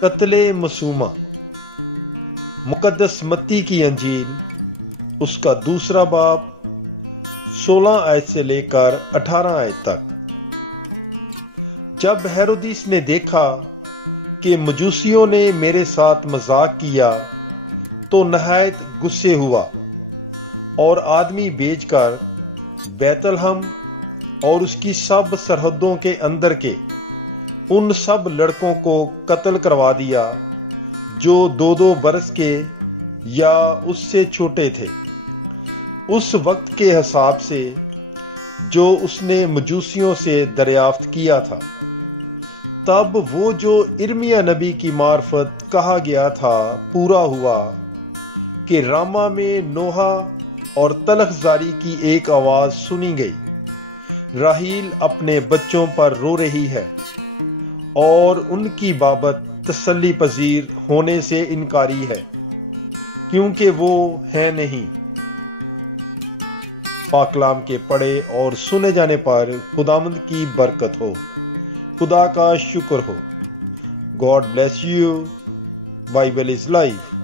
قتل مسومہ۔ مقدس متی کی انجیل اس کا 2 باب 16 آیت سے لے کر 18 آیت تک۔ جب ہیرودیس نے دیکھا کہ مجوسیوں نے میرے ساتھ مذاق کیا تو نہایت غصے ہوا اور آدمی بھیج کر بیت لحم اور اس کی سب سرحدوں کے اندر کے ان سب لڑکوں کو قتل کروا دیا جو 2 برس کے یا اس سے چھوٹے تھے، اس وقت کے حساب سے جو اس نے مجوسیوں سے دریافت کیا تھا۔ تب وہ جو ارمیا نبی کی معرفت کہا گیا تھا پورا ہوا کہ راما میں نوحہ اور تلخ زاری کی ایک آواز سنی گئی، راحیل اپنے بچوں پر رو رہی ہے اور ان کی بابت تسلی پذیر ہونے سے انکاری ہے کیونکہ وہ ہے نہیں۔ پاک کلام کے پڑھے اور سنے جانے پر خداوند کی برکت ہو، خدا کا شکر ہو۔ God bless you. Bible is life.